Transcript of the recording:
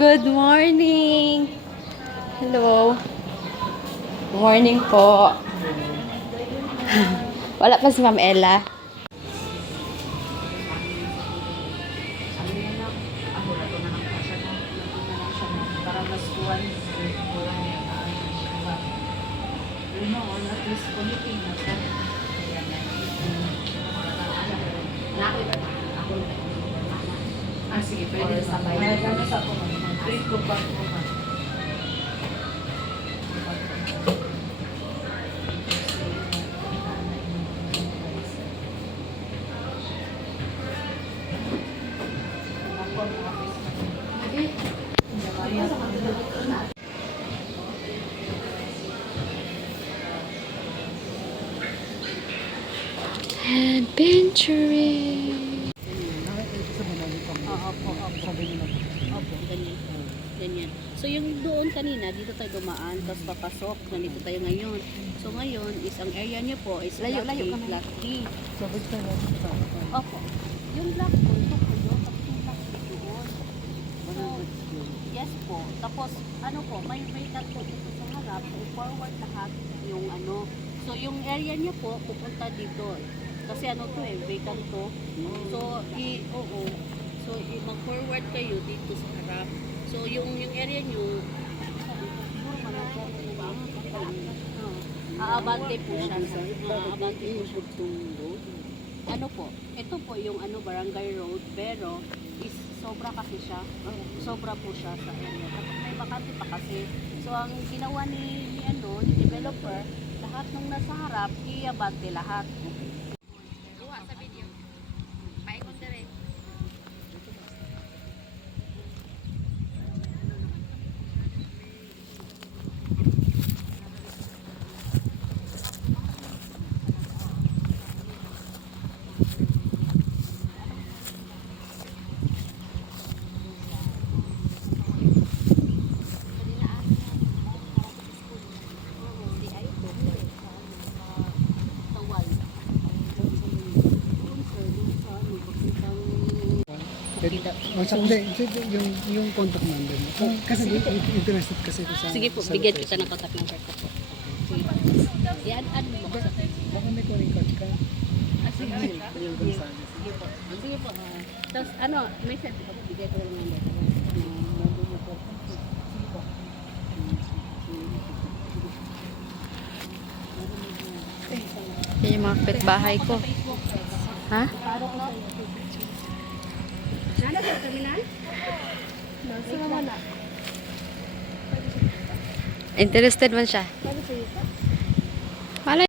Good morning! Hello. Morning po. Wala pa si Ma'am Ella. Sige, pwede sabay. Ano sa ako? Treat ko pa ako. Adventuring. Opo, ganyan. So yung doon kanina, dito tayo dumaan, tapos papasok, nandito tayo ngayon. So ngayon, is ang area niyo po is Layo Black kami. Key. Sabay tayo natin sa akin. Opo. Yung Black Key, ito po yun, tapos yung Black Key doon. So, yes po. Tapos, ano po, may tatlo dito sa harap, so forward lahat yung ano. So yung area niya po, pupunta dito. Kasi ano to vacant to. So, oo. So, mag-forward kayo dito sa harap. So, yung area nyo, aabante po siya. Aabante po siya. Ano po, ito po yung barangay road, pero is sobra kasi siya. Sobra po siya sa area. Tapos may bakante pa kasi. So, ang ginawa ni developer, lahat nung nasa harap, iabante lahat. Sa video. Paikot na rin. Yung contact number mo. Kasi interested kasi ko sa... Sige po, bigyan kita ng contact number ko po. Sige po. I-add mo ko sa... Baka may record ka. Sige po. Sige po. Tapos message ko, bigay ko lang number. Yan yung mga kapitbahay ko. Ha? Interested man siya.